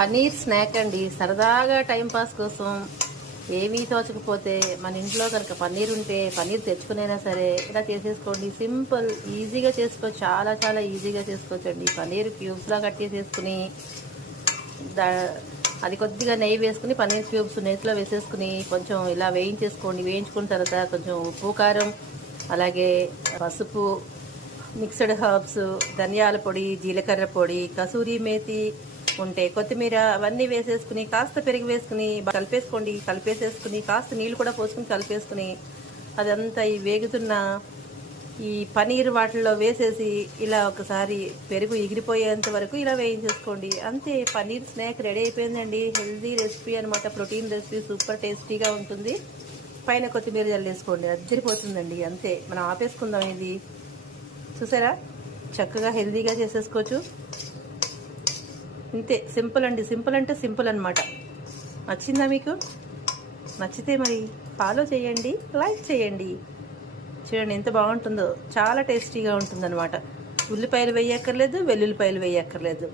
Paneer snack అండి. సరదాగా timepass కోసం ఏమీ తోచకపోతే మన ఇంట్లో కనుక పన్నీర్ ఉంటే పన్నీర్ తెచ్చుకునైనా సరే ఇలా చేసేసుకోండి. సింపుల్, ఈజీగా చేసుకోవచ్చు. చాలా చాలా ఈజీగా చేసుకోవచ్చండి. పన్నీర్ క్యూబ్స్లా కట్ చేసేసుకుని అది కొద్దిగా నెయ్యి వేసుకుని పన్నీర్ క్యూబ్స్ నెయ్యిలో వేసేసుకుని కొంచెం ఇలా వేయించేసుకోండి. వేయించుకున్న తర్వాత కొంచెం ఉప్పు, కారం, అలాగే పసుపు, మిక్స్డ్ హర్బ్స్, ధనియాల పొడి, జీలకర్ర పొడి, కసూరి మేతి ఉంటే కొత్తిమీర అవన్నీ వేసేసుకుని కాస్త పెరుగు వేసుకుని కలిపేసుకోండి. కలిపేసేసుకుని కాస్త నీళ్ళు కూడా పోసుకుని కలిపేసుకుని అదంతా ఈ వేగుతున్న ఈ పనీర్ వాటిల్లో వేసేసి ఇలా ఒకసారి పెరుగు ఎగిరిపోయేంత వరకు ఇలా వేయించేసుకోండి. అంతే, పన్నీర్ స్నాక్ రెడీ అయిపోయిందండి. హెల్దీ రెసిపీ అనమాట. ప్రోటీన్ రెసిపీ, సూపర్ టేస్టీగా ఉంటుంది. పైన కొత్తిమీర జల్లేసుకోండి, అద్దరిపోతుందండి. అంతే, మనం ఆపేసుకుందాం. ఇది చూసారా, చక్కగా హెల్దీగా చేసేసుకోవచ్చు. ఇంతే, సింపుల్ అండి. సింపుల్ అంటే సింపుల్ అనమాట. నచ్చిందా మీకు? నచ్చితే మరి ఫాలో చేయండి, లైక్ చేయండి. చూడండి ఎంత బాగుంటుందో. చాలా టేస్టీగా ఉంటుందన్నమాట. ఉల్లిపాయలు వేయక్కర్లేదు, వెల్లుల్లిపాయలు వేయక్కర్లేదు.